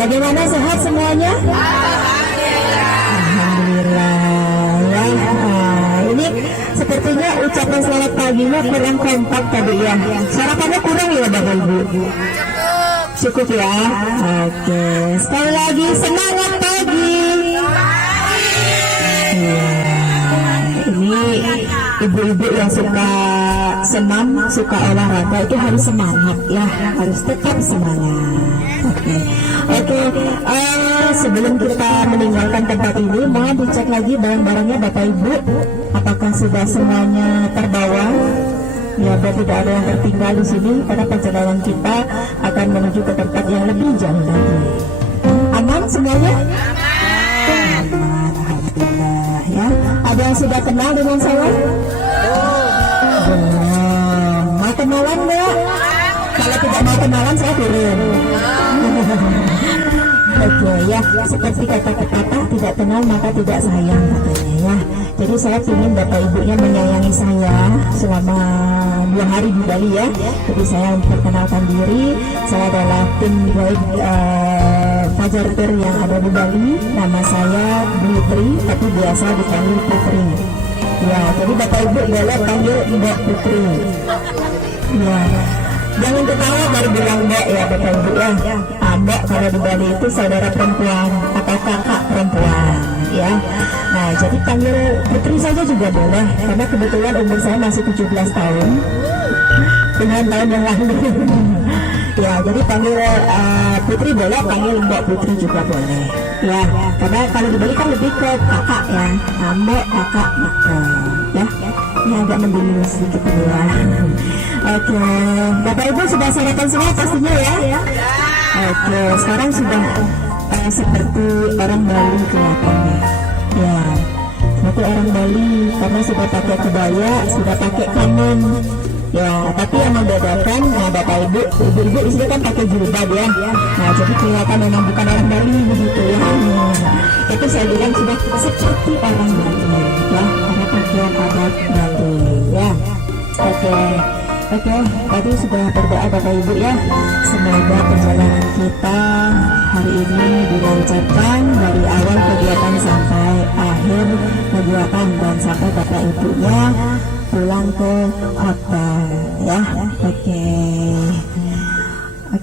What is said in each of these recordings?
bagaimana, sehat semuanya? Alhamdulillah. Ya, ini sepertinya ucapan selamat paginya kurang kompak tadi ya. Sarapannya kurang ya Bapak Ibu? Cukup ya. Oke, sekali lagi semangat pagi. Ya, ini ibu-ibu yang suka senam, suka olahraga itu harus semangat ya, harus tetap semangat. Oke. Sebelum kita meninggalkan tempat ini, mohon dicek lagi barang-barangnya Bapak Ibu, apakah sudah semuanya terbawa? Ya, biar tidak ada yang tertinggal di sini, karena perjalanan kita akan menuju ke tempat yang lebih jauh lagi. Aman semuanya? Aman, alhamdulillah ya. Ada yang sudah kenal dengan saya? Belum. Mau kenalan nggak? Kalau tidak mau kenalan saya turun. Oke ya, seperti kata pepatah, tidak kenal maka tidak sayang katanya ya. Jadi saya ingin Bapak Ibunya menyayangi saya selama 2 hari di Bali ya. Jadi saya memperkenalkan diri, saya adalah tim guide Fajar Tour yang ada di Bali. Nama saya Putri, tapi biasa dipanggil Putri. Ya, jadi Bapak Ibu boleh panggil Mbak Putri. Ya. Jangan ketawa baru bilang Mbak ya Bapak Ibu ya. Mbak kalau di Bali itu saudara perempuan atau kakak perempuan ya. Nah, jadi panggil Putri saja juga boleh, karena kebetulan umur saya masih 17 tahun dengan tahun yang lalu. Ya, jadi panggil Putri boleh, panggil Mbak Putri juga boleh ya, karena kalau di Bali kan lebih ke kakak ya. Mbak, kakak, ya. Ini agak membingungkan sedikit ya. Oke, Bapak Ibu sudah sarapan semua pastinya ya. Oke, sekarang sudah seperti orang Bali kelihatannya. Ya, seperti orang Bali karena sudah pakai kebaya, sudah pakai kamen. Ya, tapi yang membedakan, nah Bapak Ibu, ibu-ibu di sini kan pakai jilbab ya. Nah, jadi kelihatan memang bukan orang Bali begitu ya. Itu saya bilang sudah seperti orang Bali ya, karena pakaian adat Bali ya. Oke, tadi sudah berdoa Bapak Ibu ya. Semoga perjalanan kita hari ini dilancarkan dari awal kegiatan sampai akhir kegiatan, dan sampai Bapak Ibunya pulang ke hotel ya. Oke,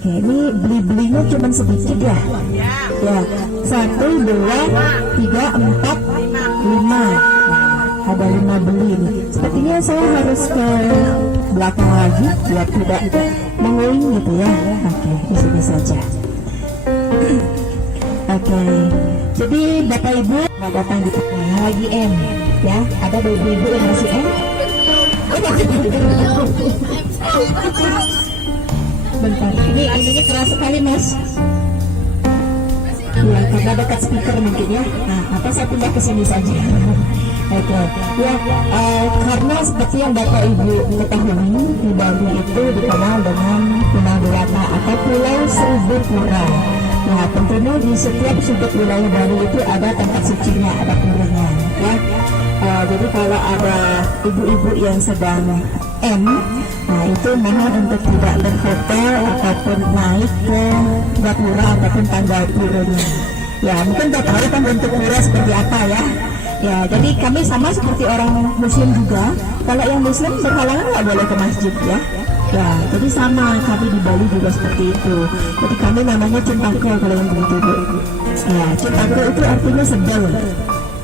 ini beli-belinya cuma sedikit ya. Ya, 1, 2, 3, 4, 5. Ada 5 beli nih. Sepertinya saya harus ke belakang lagi biar tidak menguing gitu ya. Oke, di sini saja. Oke, jadi Bapak Ibu mau datang di lagi M ya. Ada ibu-ibu yang masih M. Bentar, ini keras sekali Mas. Ya, karena dekat speaker mungkin ya. Nah, apa saya pindah ke sini saja. Oke, ya, karena seperti yang Bapak Ibu ketahui, di Bali itu dikenal dengan Pulau Dewata atau Pulau Seribu Pura. Nah, tentunya di setiap sudut wilayah Bali itu ada tempat sucinya, ada puranya ya. Jadi kalau ada ibu-ibu yang sedang M, nah itu mohon untuk tidak berhotel ataupun naik ke pura ataupun tangga puranya. Ya, mungkin tak tahu kan bentuk pura seperti apa ya. Ya, jadi kami sama seperti orang Muslim juga. Kalau yang Muslim berhalangan nggak boleh ke masjid ya. Ya, jadi sama kami di Bali juga seperti itu. Jadi kami namanya Cintako kalau yang begitu Bu. Ya, Cintako itu artinya sebel.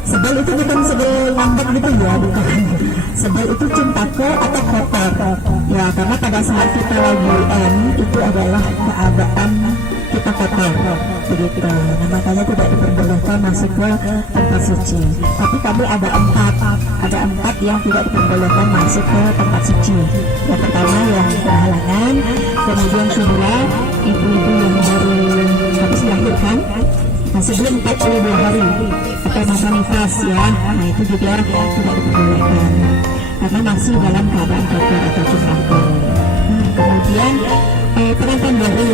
Sebel itu bukan sebel ngambek gitu ya, bukan. Sebel itu Cintako atau kotor. Ya, karena pada saat kita lagi itu adalah keadaan kita kotor begitu. Nah, makanya tidak diperbolehkan masuk ke tempat suci. Tapi kami ada 4 yang tidak diperbolehkan masuk ke tempat suci. Yang pertama yang berhalangan, kemudian kedua ibu-ibu yang baru habis melahirkan, nah sebelum 42 hari atau masa nifas ya. Nah itu juga tidak diperbolehkan karena masih dalam keadaan kotor atau cintako. Kemudian pengantin baru.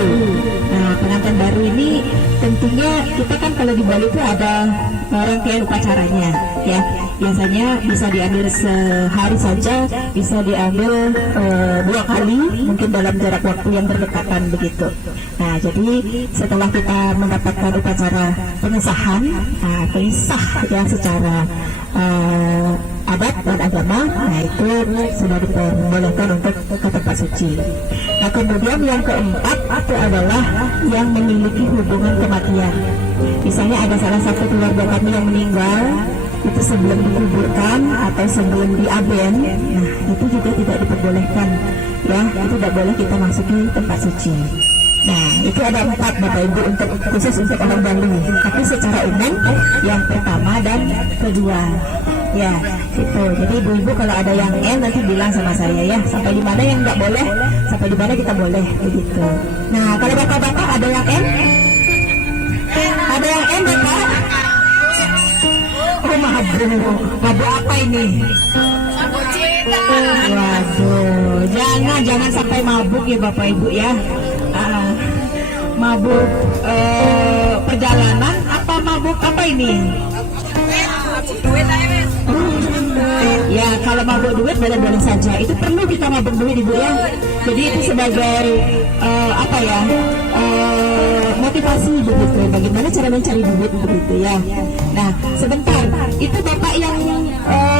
Nah, pengantin baru ini tentunya kita kan kalau di Bali itu ada rangkaian upacaranya ya. Biasanya bisa diambil sehari saja, bisa diambil 2 kali, mungkin dalam jarak waktu yang berdekatan begitu. Nah, Nah, jadi setelah kita mendapatkan upacara pengesahan, pengisah ya secara adat dan agama, nah itu sudah diperbolehkan untuk ke tempat suci. Nah, kemudian yang keempat itu adalah yang memiliki hubungan kematian. Misalnya ada salah satu keluarga kami yang meninggal, itu sebelum dikuburkan atau sebelum diaben, nah itu juga tidak diperbolehkan ya, itu tidak boleh kita masuki tempat suci. Nah, itu ada 4 Bapak Ibu untuk khusus untuk orang Bali. Tapi secara umum yang pertama dan kedua. Ya, itu. Jadi ibu-ibu kalau ada yang N nanti bilang sama saya ya, sampai di mana yang nggak boleh, sampai di mana kita boleh begitu. Nah, kalau bapak-bapak ada yang N? Ada yang N Bapak? Oh, mabuk apa ini? Mabuk cinta. Waduh, jangan sampai mabuk ya Bapak Ibu ya. Mabuk perjalanan apa mabuk apa ini? Duit aja. Ya, kalau mabuk duit boleh-boleh saja. Itu perlu kita mabuk duit Ibu ya. Jadi itu sebagai apa ya? Motivasi begitu. Bagaimana cara mencari duit begitu ya. Nah, sebentar. Itu Bapak yang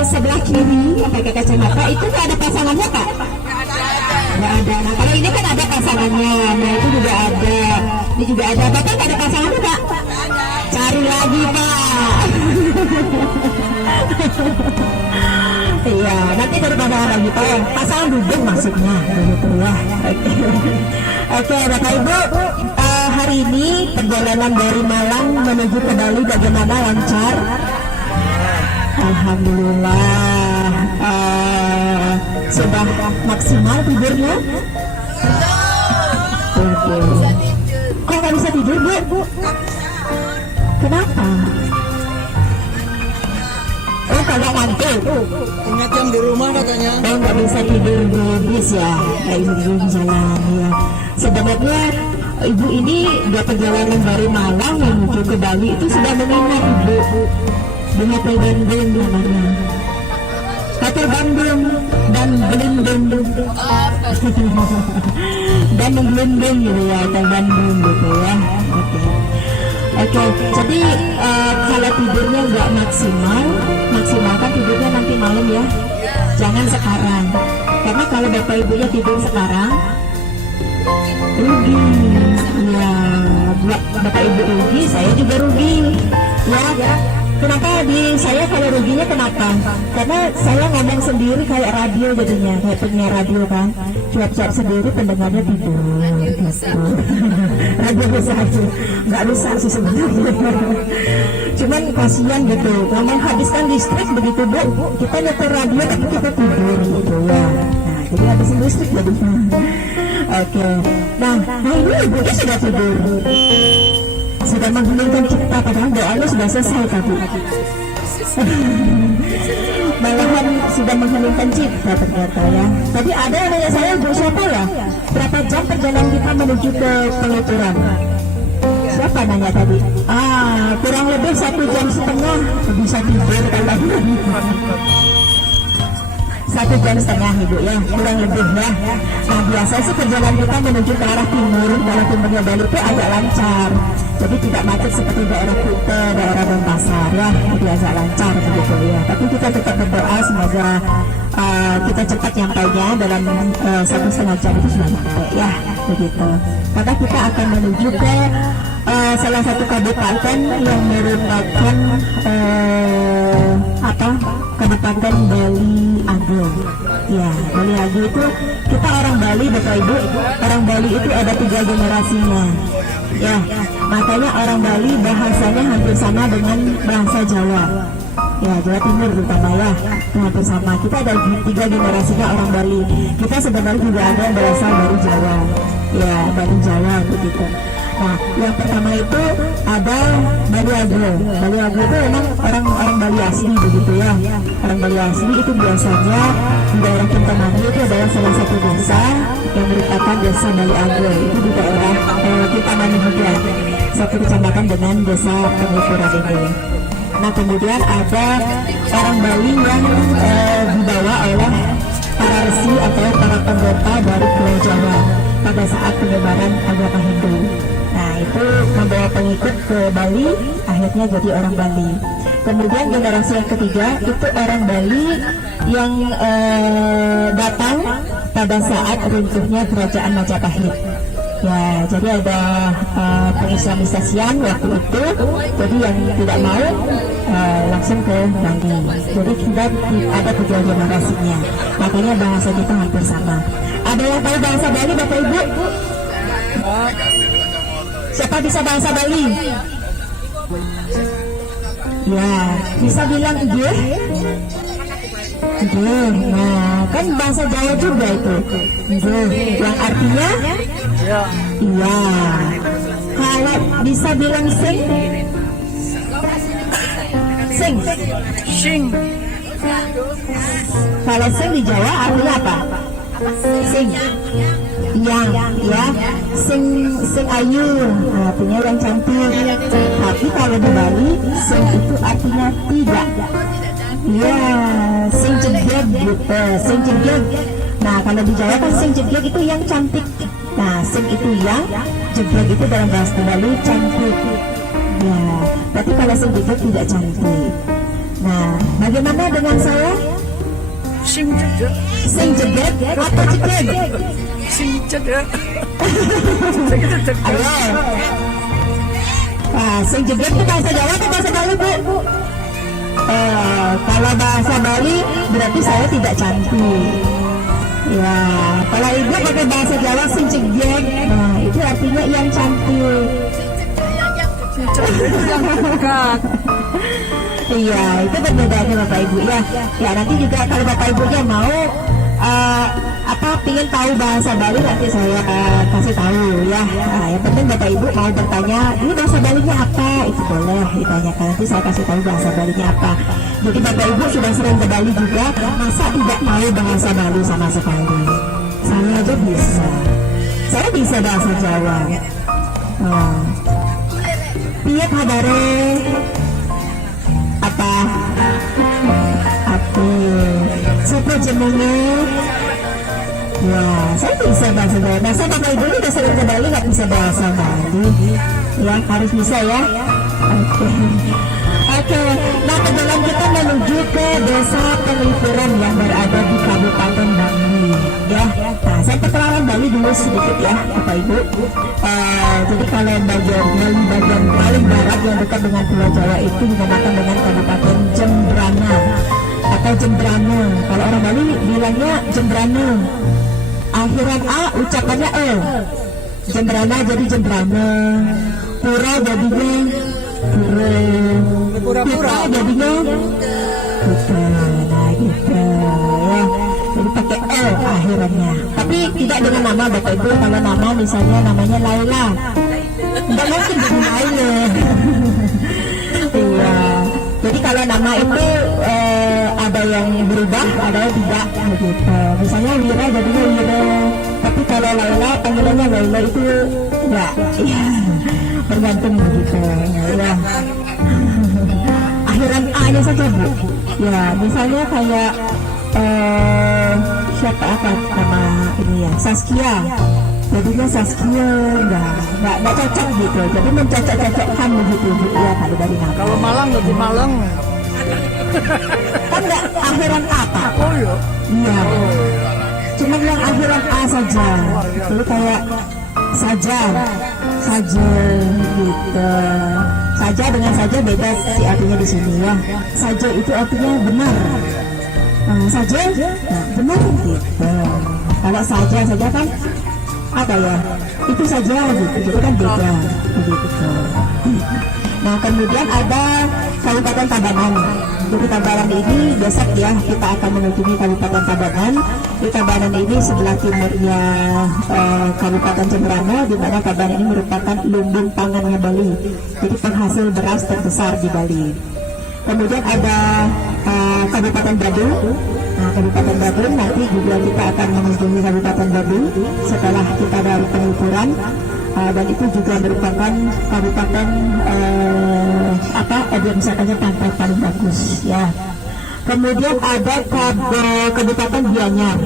sebelah kiri pakai kacamata itu nggak ada pasangannya Kak? Nggak ada. Nah, kalau ini kan ada pasangannya. Nah, itu juga ada. Ini juga ada. Bapak nggak ada pasangannya Pak? Cari lagi Pak. Iya, nanti dari pasangan kita pasangan duduk maksudnya begitu ya. Oke, Bapak Ibu, hari ini perjalanan dari Malang menuju ke Bali bagaimana, lancar? Alhamdulillah. Sudah maksimal tidurnya? Oke. Kok nggak bisa tidur Bu? Kenapa? Oh, kagak ngantuk. Ingat yang di rumah katanya. Oh, nggak bisa tidur di bis ya, nggak bisa tidur di jalan ya. Sebenarnya ibu ini dia perjalanan dari Malang menuju ke Bali itu sudah menginap Ibu di Hotel Bandung namanya. Hotel Bandung dan Belendung dan Belendung gitu ya, Hotel Bandung gitu ya. Oke, jadi kalau tidurnya nggak maksimalkan tidurnya nanti malam ya. Jangan sekarang, karena kalau Bapak Ibunya tidur sekarang rugi. Ya, buat Bapak Ibu rugi, saya juga rugi. Ya, kenapa saya kalau ruginya kenapa? Karena saya ngomong sendiri kayak radio jadinya, kayak penyiar radio kan. Cuap-cuap sendiri pendengarnya tidur gitu. Radio bisa aja, nggak bisa sih sebenarnya. Cuman kasihan gitu, kalau menghabiskan listrik begitu Bu, kita nyetir radio tapi kita tidur gitu ya. Nah, jadi habisin listrik jadinya. Oke, nah ini ibunya sudah tidur, sudah mengheningkan cipta, padahal doanya sudah selesai tadi. Malahan sudah mengheningkan cipta ternyata ya. Tadi ada yang nanya saya, Bu siapa ya? Berapa jam perjalanan kita menuju ke Penglipuran? Siapa nanya tadi? Kurang lebih 1,5 jam bisa tidur kalau 1,5 jam Ibu ya, kurang lebih ya. Nah, biasa sih perjalanan kita menuju ke arah timur, daerah timurnya Bali itu agak lancar. Jadi tidak macet seperti daerah Kuta, daerah Denpasar ya, jadi agak lancar begitu ya. Tapi kita tetap berdoa semoga kita cepat nyampainya dalam 1,5 jam itu sudah sampai ya, begitu. Karena kita akan menuju ke salah satu kabupaten yang merupakan Kabupaten Bali Age. Ya, Bali Age itu kita orang Bali Bapak Ibu, orang Bali itu ada 3 generasinya. Ya, makanya orang Bali bahasanya hampir sama dengan bahasa Jawa. Ya, Jawa Timur terutama ya, hampir sama. Kita ada 3 generasinya orang Bali. Kita sebenarnya juga ada yang berasal dari Jawa. Ya, dari Jawa begitu. Nah, yang pertama itu ada Bali Age. Bali Age itu memang orang Bali asli begitu ya. Orang Bali asli itu biasanya di daerah Kintamani itu adalah salah satu desa yang merupakan desa Bali Age. Itu di daerah Kintamani juga, satu kecamatan dengan desa Penglipuran ini. Nah, kemudian ada orang Bali yang dibawa oleh para resi atau para pendeta dari Pulau Jawa. pada saat penyebaran agama Hindu. Nah, itu membawa pengikut ke Bali, akhirnya jadi orang Bali. Kemudian generasi yang ketiga itu orang Bali yang datang pada saat runtuhnya kerajaan Majapahit. Ya, jadi ada pengislamisasian waktu itu. Jadi yang tidak mau langsung ke Bali. Jadi tidak ada tiga generasinya. Makanya bahasa kita hampir sama. Ada yang tahu bahasa Bali, Bapak Ibu? Siapa bisa bahasa Bali? Ya, bisa bilang ije? Ije. Nah, kan bahasa Jawa juga itu. Ije. Yang artinya? Iya. Kalau bisa bilang sing? Sing. Sing. Kalau sing di Jawa artinya apa? Sing. Yang, ya, sing ayu, artinya yang cantik. Tapi kalau di Bali, sing itu artinya tidak. Ya, sing jeglek gitu, sing jeglek. Nah, kalau di Jawa kan sing jeglek itu yang cantik. Nah, sing itu yang, jeglek itu dalam bahasa Bali cantik. Ya, tapi kalau sing jeglek tidak cantik. Nah, bagaimana dengan saya? Sing jedek. Sing jeglek atau jeglek? Sing jedek. Ayo. Nah, sing jeglek itu bahasa Jawa atau bahasa Bali, Bu? Kalau bahasa Bali berarti saya tidak cantik. Ya, kalau ibu pakai bahasa Jawa sing jeglek, nah itu artinya yang cantik. Iya, itu perbedaannya Bapak Ibu ya. Ya, nanti juga kalau Bapak Ibunya mau ingin tahu bahasa Bali, nanti saya kasih tahu ya. Nah, yang penting Bapak Ibu mau bertanya, ini bahasa Balinya apa? Itu boleh ditanyakan, nanti saya kasih tahu bahasa Balinya apa. Jadi Bapak Ibu sudah sering ke Bali juga, masa tidak tahu bahasa Bali sama sekali? Saya aja bisa. Saya bisa bahasa Jawa. Piye kabare? Apa? Siapa jenenge? Ya, saya bisa bahasa Jawa. Nah, saya Bapak Ibu udah sering ke Bali, nggak bisa bahasa Bali. Ya, harus bisa ya. Oke. Nah, perjalanan kita menuju ke desa Penglipuran yang berada di Kabupaten Bali. Ya, nah, saya perkenalan Bali dulu sedikit ya, Bapak Ibu. Jadi kalau bagian paling barat yang dekat dengan Pulau Jawa itu dinamakan dengan Kabupaten Jembrana atau Jembrana. Kalau orang Bali bilangnya Jembrana. Akhiran A ucapannya E. Jembrana jadi Jembrana. Pura jadinya Pura jadinya Pura. Nah gitu ya. Jadi pakai E akhirannya. Tapi tidak dengan nama Bapak Ibu. Kalau nama misalnya namanya Laila, tidak mungkin jadi Laila. Iya. Jadi kalau nama itu ada yang berubah, ada yang tidak begitu. Misalnya Wira jadinya Wira. Tapi kalau Laila panggilannya Laila itu enggak. Iya. Bergantung begitu. Ya. Akhiran A-nya saja Bu. Ya, misalnya kayak siapa apa nama ini ya, Saskia. Jadinya Saskia nggak cocok gitu. Jadi mencocok-cocokkan begitu Bu ya kalau dari nama. Kalau Malang jadi Malang. Kan nggak akhiran apa? Oh iya. Iya. Cuman yang akhiran A saja. Jadi kayak saja gitu. Saja dengan saja beda sih artinya di sini ya. Saja itu artinya benar. Saja, nah, benar gitu. Kalau saja kan apa ya? Itu saja gitu. Jadi kan beda begitu. Nah kemudian ada Kabupaten Tabanan. Jadi Tabanan ini besok ya kita akan mengunjungi Kabupaten Tabanan. Di Tabanan ini sebelah timurnya Kabupaten Jembrana, di mana Tabanan ini merupakan lumbung pangannya Bali. Jadi penghasil beras terbesar di Bali. Kemudian ada Kabupaten Badung. Nah, Kabupaten Badung nanti juga kita akan mengunjungi Kabupaten Badung setelah kita dari Penglipuran. Dan itu juga merupakan kabupaten objek wisatanya pantai paling bagus ya. Kemudian ada Kabupaten Gianyar.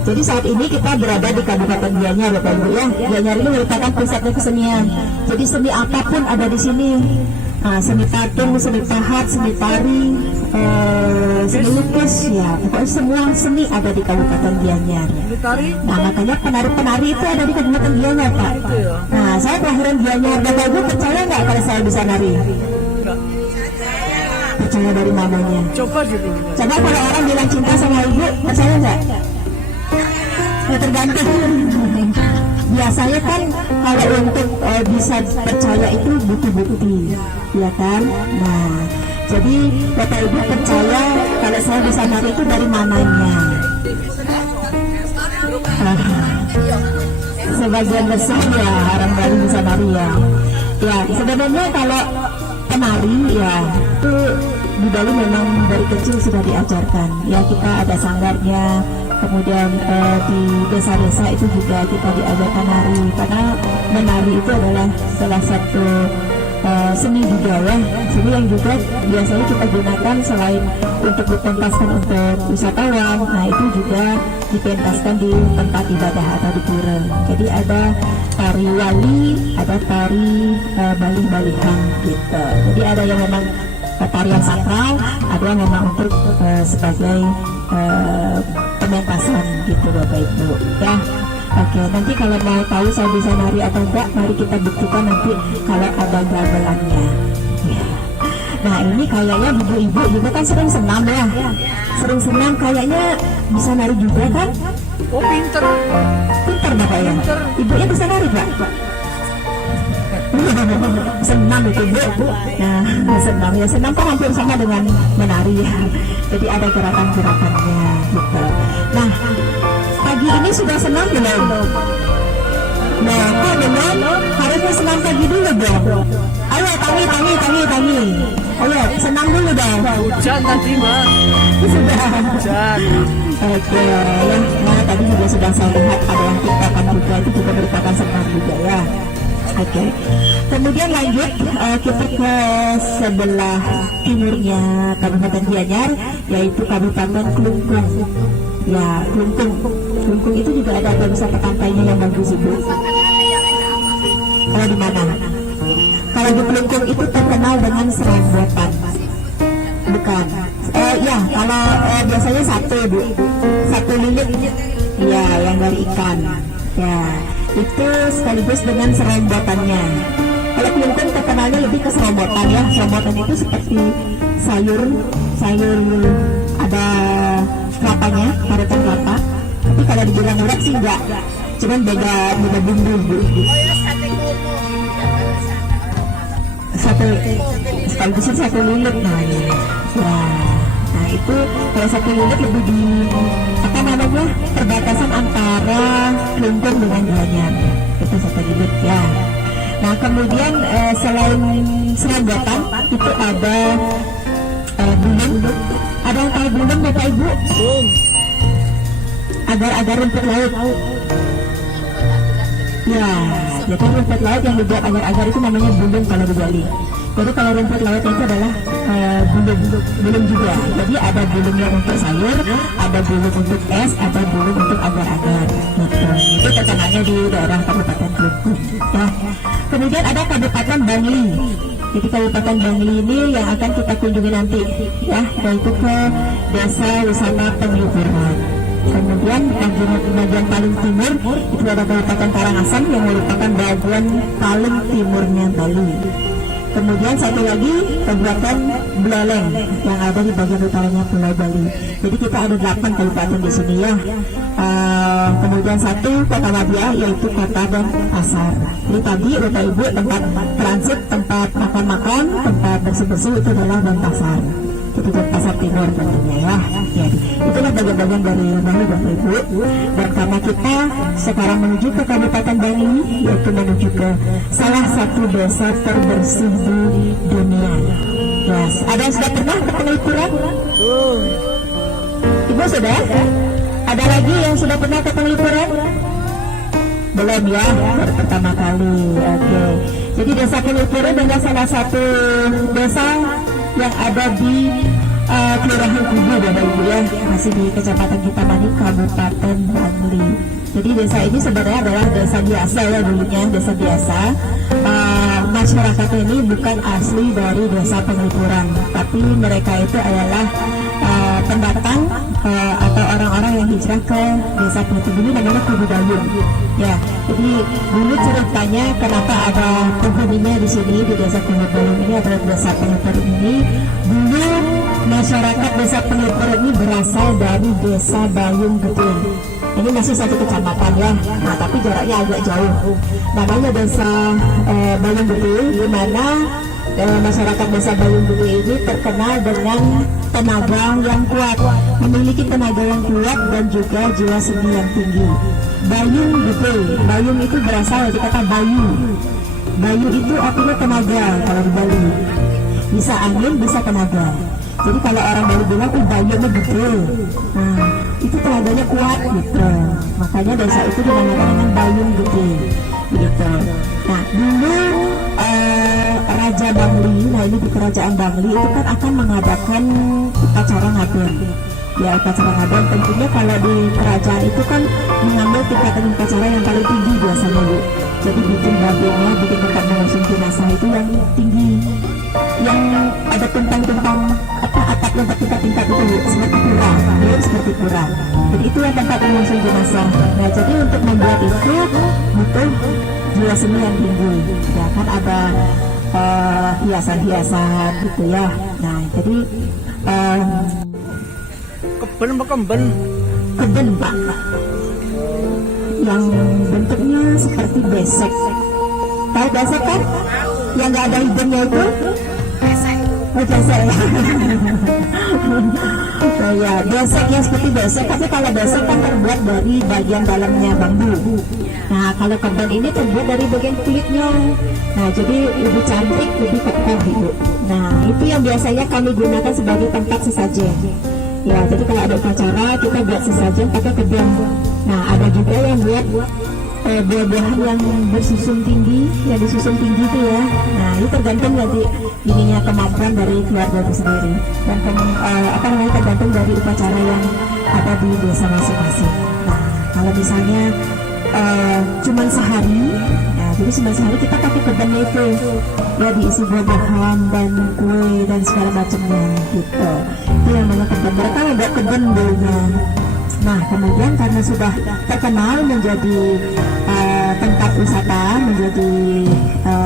Jadi saat ini kita berada di Kabupaten Gianyar, Bapak Ibu ya. Gianyar ini merupakan pusatnya kesenian. Jadi seni apapun ada di sini. Seni patung, seni pahat, seni tari, seni lukis, ya pokoknya semua seni ada di Kabupaten Gianyar. Tari? Nah makanya penari-penari itu ada di Kabupaten Gianyar, Pak. Nah saya kelahiran Gianyar. Bapak Ibu percaya nggak kalau saya bisa nari? Enggak. Percaya dari mamanya. Coba dulu. Coba kalau orang bilang cinta sama ibu, percaya nggak? Ya tergantung. Biasanya kan kalau untuk bisa percaya itu butuh bukti, ya kan? Nah, jadi Bapak Ibu percaya kalau saya bisa nari itu dari mananya? Sebagian besar ya orang Bali bisa nari ya. Ya sebenarnya kalau penari ya itu di Bali memang dari kecil sudah diajarkan. Ya kita ada sanggarnya. Kemudian di desa-desa itu juga kita diajarkan nari, karena menari itu adalah salah satu seni budaya, seni yang juga biasanya kita gunakan selain untuk dipentaskan untuk wisatawan. Nah itu juga dipentaskan di tempat ibadah atau di pura. Jadi ada tari wali, ada tari balih-balihan gitu. Jadi ada yang memang tarian sakral, ada yang memang untuk sebagai pementasan gitu Bapak Ibu ya. Oke, nanti kalau mau tahu saya bisa nari atau enggak, mari kita buktikan nanti kalau ada gamelannya ya. Nah ini kayaknya ibu-ibu juga kan sering senam ya, sering senam, kayaknya bisa nari juga kan? Oh pinter. Pinter Bapak ya? Ibunya bisa nari Pak? Senam itu Bu. Nah senam ya, senam kan hampir sama dengan menari ya. Jadi ada gerakan-gerakannya gitu. Nah pagi ini sudah senam belum? Nah kok belum? Harusnya senam pagi dulu dong. Ayo tangi. Ayo senam dulu dong. Hujan tadi Mbak. Sudah. Hujan. Oke ya. Nah tadi juga sudah saya lihat ada yang tiktokan juga, itu juga merupakan senam juga ya. Oke. Kemudian lanjut kita ke sebelah timurnya Kabupaten Gianyar, yaitu Kabupaten Klungkung. Ya, Klungkung itu juga ada wisata pantainya yang bagus Ibu. Kalau di mana? Kalau di Klungkung itu terkenal dengan serembotan. Bukan. Ya, kalau biasanya satu Bu. Satu lilit. Ya, yang dari ikan. Ya, itu sekaligus dengan serembotannya. Kalau Klungkung terkenalnya lebih ke serembotan ya. Serembotan itu seperti sayur ada kelapanya, parutan kelapa. Tapi kalau dibilang urat sih enggak, cuman beda bumbu Bu. Satu sekaligus satu lilit namanya. Nah itu kalau satu lilit lebih di apa namanya, perbatasan antara Klungkung dengan Gianyar. Itu satu lilit ya. Nah kemudian selain serembotan itu ada bulung. Ada yang tahu bulung Bapak Ibu? Agar-agar rumput laut. Ya, jadi rumput laut yang dibuat agar-agar itu namanya bulung kalau di Bali. Jadi kalau rumput laut itu adalah bulung juga. Jadi ada bulungnya untuk sayur, ada bulung untuk es, ada bulung untuk agar-agar. Gitu. Itu terkenalnya di daerah Kabupaten Klungkung. Ya. Kemudian ada Kabupaten Bangli. Jadi Kabupaten Bangli ini yang akan kita kunjungi nanti, ya, yaitu ke Desa Wisata Penglipuran. Kemudian bagian paling timur itu ada Kabupaten Karangasem yang merupakan bagian paling timurnya Bali. Kemudian satu lagi Kabupaten Buleleng yang ada di bagian utaranya Pulau Bali. Jadi kita ada 8 kabupaten di sini ya. Kemudian satu Kota Madia, yaitu kota dan pasar. Jadi tadi Bapak Ibu tempat transit, tempat makan-makan, tempat bersih-bersih itu adalah Denpasar. Itu Denpasar Timur tentunya ya. Jadi itulah bagian-bagian dari Bali Bapak Ibu. Dan karena kita sekarang menuju ke Kabupaten Bali, yaitu menuju ke salah satu desa terbersih di dunia. Yes. Ada yang sudah pernah ke Penglipuran? Ibu sudah? Ada lagi yang sudah pernah ke Penglipuran? Belum ya, baru pertama kali. Oke. Jadi desa Penglipuran adalah salah satu desa yang ada di Kelurahan Kubu Bapak Ibu ya, masih di Kecamatan Kintamani, Kabupaten Bangli. Jadi desa ini sebenarnya adalah desa biasa ya dulunya, desa biasa. Masyarakat ini bukan asli dari desa Penglipuran, tapi mereka itu adalah pendatang atau orang-orang yang hijrah ke desa Penglipuran. Ini namanya Kubu Bayung. Ya, jadi dulu ceritanya kenapa ada penghuninya di sini di desa Kubu Bayung ini adalah desa Penglipuran ini. Dulu masyarakat desa Penglipuran ini berasal dari desa Bayung Gede. Ini masih satu kecamatan ya, nah tapi jaraknya agak jauh. Namanya desa Bayung Gede, di mana masyarakat desa Bayung Gede ini terkenal dengan tenaga yang kuat, memiliki tenaga yang kuat dan juga jiwa seni yang tinggi. Bayung Gede, Bayung itu berasal dari kata Bayu. Bayu itu artinya tenaga kalau di Bali. Bisa angin, bisa tenaga. Jadi kalau orang Bali bilang bayunya gede, nah itu tenaganya kuat gitu. Makanya desa itu dinamakan dengan Bayung Gede gitu. Nah dulu Raja Bangli, nah ini di Kerajaan Bangli itu kan akan mengadakan upacara ngadon. Ya upacara ngadon tentunya kalau di kerajaan itu kan mengambil tingkatan upacara yang paling tinggi biasanya Bu. Jadi bikin babenya, bikin tempat mengusung jenazah itu yang tinggi, yang ada tumpang-tumpang atapnya bertingkat-tingkat itu seperti pura, ya seperti pura. Jadi itu yang tempat mengusung jenazah. Nah jadi untuk membuat itu butuh jiwa seni yang tinggi. Ya kan ada hiasan-hiasan gitu ya. Nah jadi Keben apa kemben? keben Pak, yang bentuknya seperti besek. Tahu besek kan? Yang nggak ada hidungnya itu? Oh besek ya. Oh ya, beseknya seperti besek, tapi kalau besek kan terbuat dari bagian dalamnya bambu. Nah kalau keben ini terbuat dari bagian kulitnya. Nah jadi lebih cantik, lebih kokoh Ibu. Nah itu yang biasanya kami gunakan sebagai tempat sesajen. Ya jadi kalau ada upacara kita buat sesajen pakai keben. Nah ada juga yang buat buah-buahan yang bersusun tinggi, yang disusun tinggi itu ya. Nah itu tergantung dari ininya kemampuan dari keluarga itu sendiri dan tergantung dari upacara yang ada di desa masing-masing. Nah kalau misalnya cuman sehari, nah jadi cuma sehari kita pakai kebennya itu ya diisi buah-buahan dan kue dan segala macamnya gitu. Itu yang namanya keben. Mereka membuat keben dulunya. Nah kemudian karena sudah terkenal menjadi tempat wisata, menjadi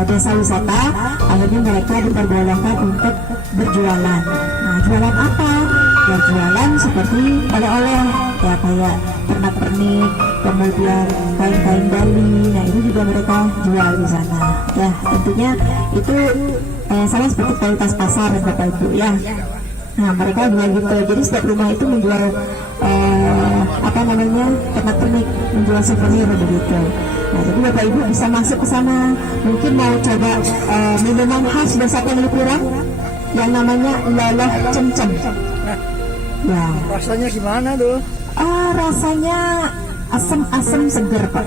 desa wisata, akhirnya mereka diperbolehkan untuk berjualan. Nah jualan apa? Ya jualan seperti oleh-oleh ya kayak pernak-pernik, kemudian kain-kain Bali. Nah itu juga mereka jual di sana. Ya tentunya itu sama seperti kualitas pasar Bapak Ibu ya. Nah mereka jual gitu, jadi setiap rumah itu menjual pernak-pernik, menjual souvenir begitu. Nah jadi Bapak Ibu bisa masuk ke sana, mungkin mau coba minuman khas desa Penglipuran yang namanya loloh cemcem. Ya. Rasanya gimana tuh? Rasanya asam-asam seger Pak.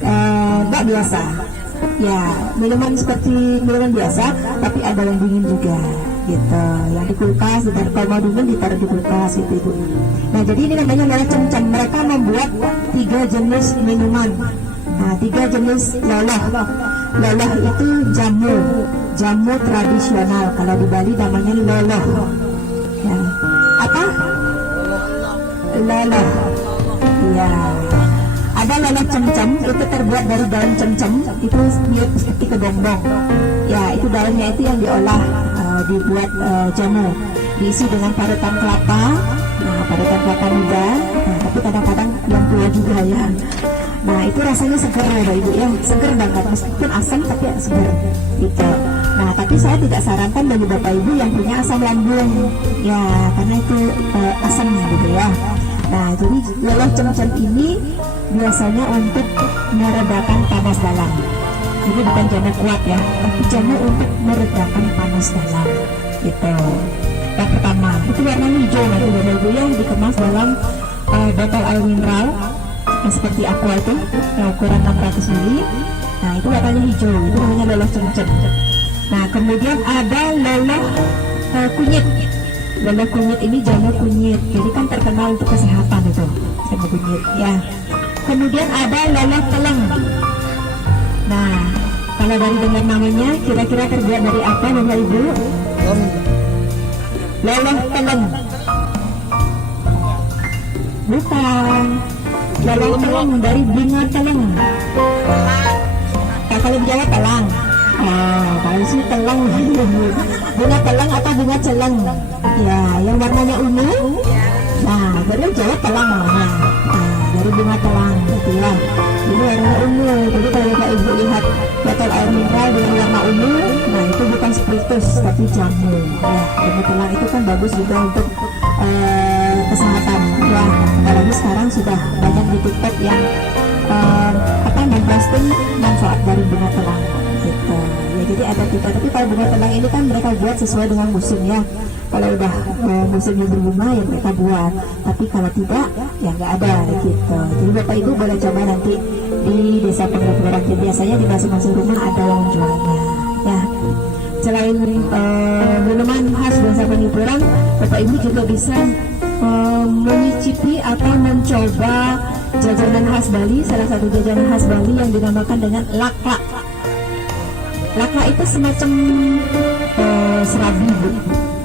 Enggak biasa. Ya minuman seperti minuman biasa, tapi ada yang dingin juga. Gitu, yang di kulkas, dan kalau mau dingin ditaruh di kulkas gitu Ibu. Nah jadi ini namanya loloh cemcem. Mereka membuat 3 jenis minuman. Nah 3 jenis loloh. Loloh itu jamu tradisional. Kalau di Bali namanya loloh. Ya. Apa? Loloh. Ya. Ada loloh cemcem, itu terbuat dari daun cemcem, itu mirip seperti kedondong. Ya, itu daunnya itu yang diolah, dibuat jamu, diisi dengan parutan kelapa. Nah, parutan kelapa muda, nah, tapi kadang-kadang yang tua juga ya. Nah, itu rasanya segar ya Ibu ya, segar banget, meskipun asam tapi segar gitu. Nah, tapi saya tidak sarankan bagi Bapak Ibu yang punya asam lambung, ya, karena itu asam gitu ya. Nah, jadi loloh cemcem ini biasanya untuk meredakan panas dalam. Jadi bukan jamu kuat ya, tapi jamu untuk meredakan panas dalam gitu. Yang pertama itu warnanya hijau, nanti Bapak Ibu yang dikemas dalam botol air mineral yang seperti aqua itu, yang ukuran 600 ml. Nah itu warnanya hijau, itu namanya loloh cemcem. Nah kemudian ada loloh kunyit. Lele kunyit ini jamu kunyit, jadi kan terkenal untuk kesehatan itu jamu kunyit ya. Kemudian ada lele teleng. Nah, kalau dari dengar namanya, kira-kira terbuat dari apa Bapak Ibu? Lele teleng. Bukan. Lele teleng dari bunga teleng. Kalau di Jawa telang. Kalau sini telang. Bunga telang atau bunga celeng? Ya, yang warnanya ungu. Nah, baru Jawa telang namanya. Dari bunga telang, gitu ya. Ini warnanya ungu. Jadi kalau Bapak Ibu lihat botol air mineral dengan warna ungu, nah itu bukan spiritus tapi jamu. Ya, bunga telang itu kan bagus juga untuk kesehatan. Ya, apalagi sekarang sudah banyak di TikTok yang memposting manfaat dari bunga telang gitu. Ya, jadi ada tiga, tapi kalau bunga telang ini kan mereka buat sesuai dengan musim ya. Kalau udah musimnya berbunga ya mereka buat, tapi kalau tidak ya nggak ada gitu. Jadi Bapak Ibu boleh coba nanti di Desa Penglipuran, biasanya di masing-masing rumah ada yang jualnya ya. Selain minuman khas Desa Penglipuran, Bapak Ibu juga bisa menyicipi atau mencoba jajanan khas Bali. Salah satu jajanan khas Bali yang dinamakan dengan lakla. Lakla itu semacam serabi,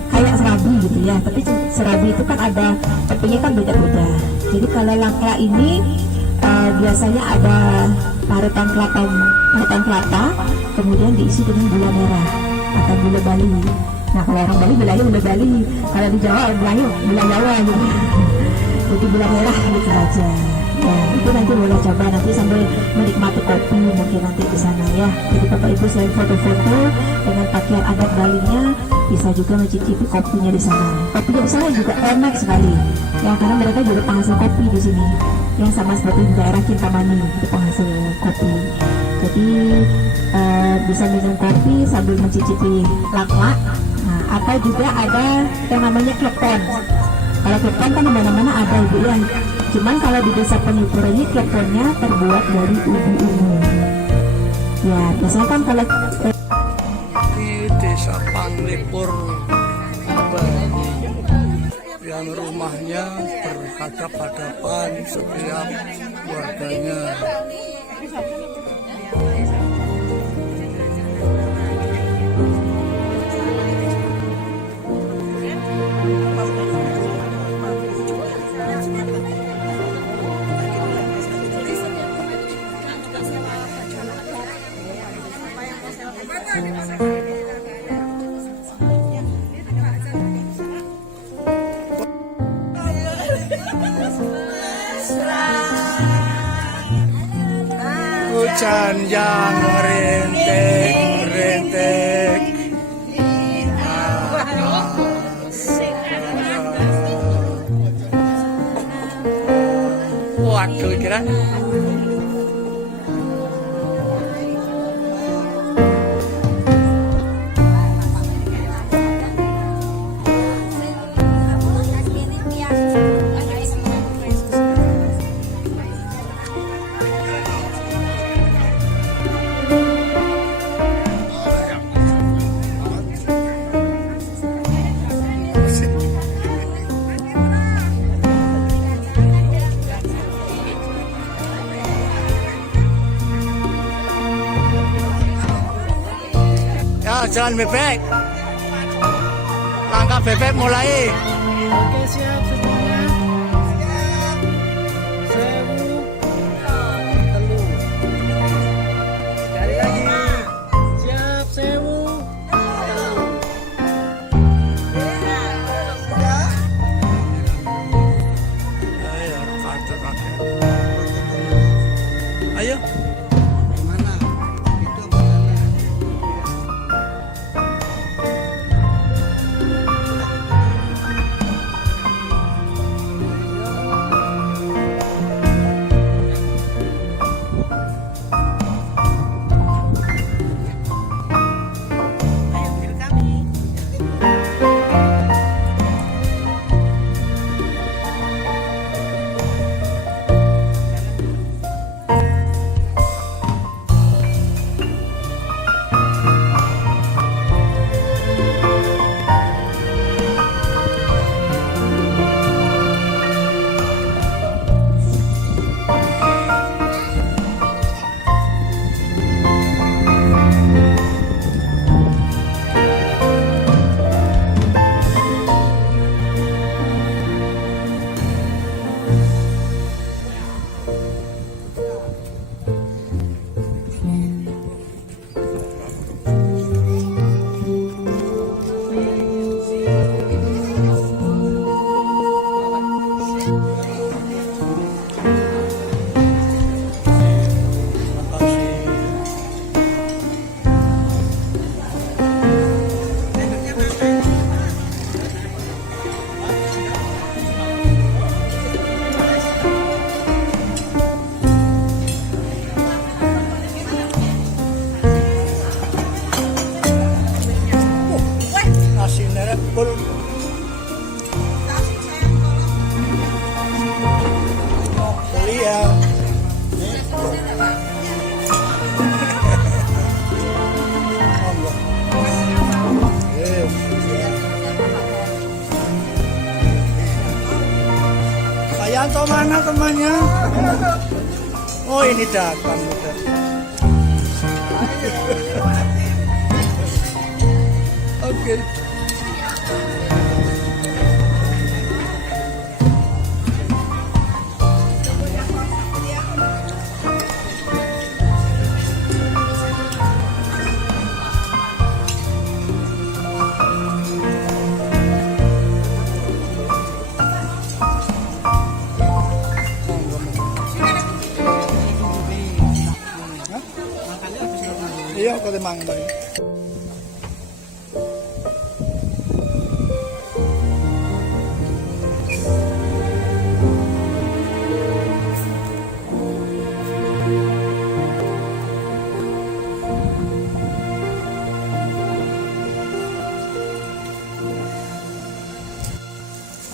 kayak serabi gitu ya. Tapi serabi itu kan ada tepinya kan beda-beda. Jadi kalau lakla ini biasanya ada parutan kelapa, kemudian diisi dengan gula merah atau gula Bali. Nah, kalau orang Bali bilangnya gula Bali, kalau di Jawa bilangnya gula Jawa gitu. Jadi gula merah gitu aja. Nah, itu nanti boleh coba nanti sambil menikmati kopi mungkin nanti di sana ya. Jadi Bapak Ibu selain foto-foto dengan pakaian adat Balinya, bisa juga mencicipi kopinya di sana. Kopi di sana juga enak sekali. Ya, karena mereka juga penghasil kopi di sini. Yang sama seperti di daerah Kintamani itu penghasil kopi. Jadi bisa minum kopi sambil mencicipi lakla. Nah, atau juga ada yang namanya klepon. Kalau klepon kan mana-mana ada Ibu ya. Cuman kalau di Desa Penglipuran ini kleponnya terbuat dari ubi ungu. Ya, biasanya kan kalau Di Desa Penglipur Bali yang rumahnya berhadap-hadapan setiap warganya. Hujan yang rintik-rintik, waduh kira jalan bebek, langkah bebek mulai. Oke, siap semuanya. Sewu, telu. Sekali lagi. Siap, sewu, telu. Ayo, kakek. Ayo. Atau mana temannya? Oh ini datang udah. Oke. Iya, kalau mangga.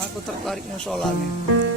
Aku tertarik musola nih.